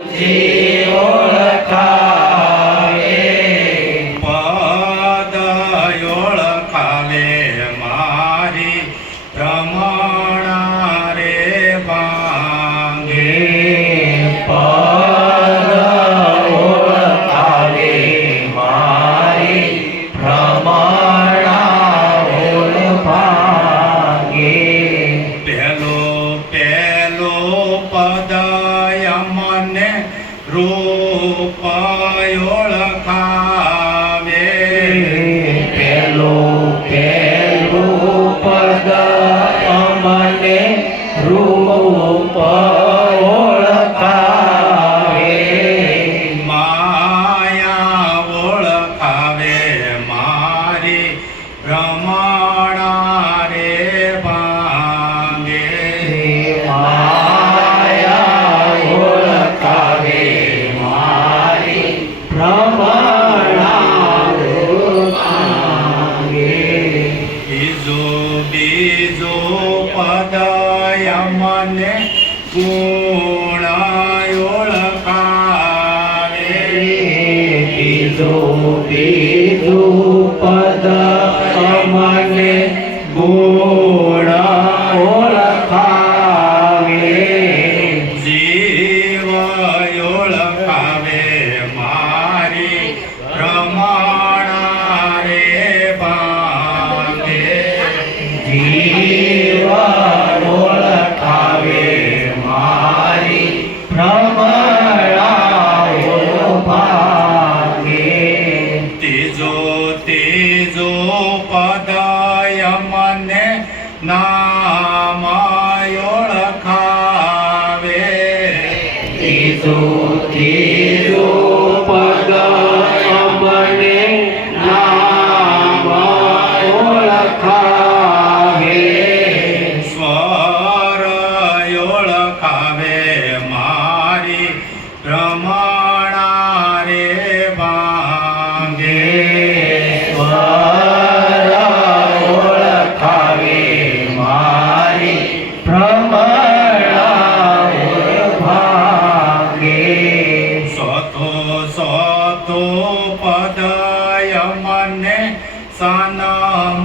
hey. રૂપ ઓળખાવે પેલો પેલું પદ અમને રૂપ ઓળખાવે માયા ઓળખાવે મારી રમાણા પદય મને ગુણાયોળકારે પીધું પીધું નામાયોળખાવે ધીરો પદ અમને નામાયોળખાવે સ્વરયોળખાવે મારી રમણા રે ભાંગે സനമായോള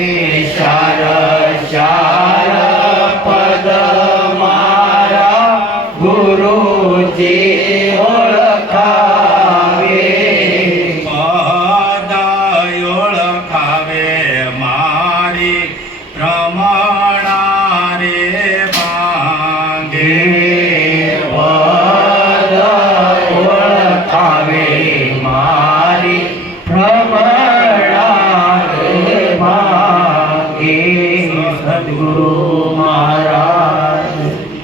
eh,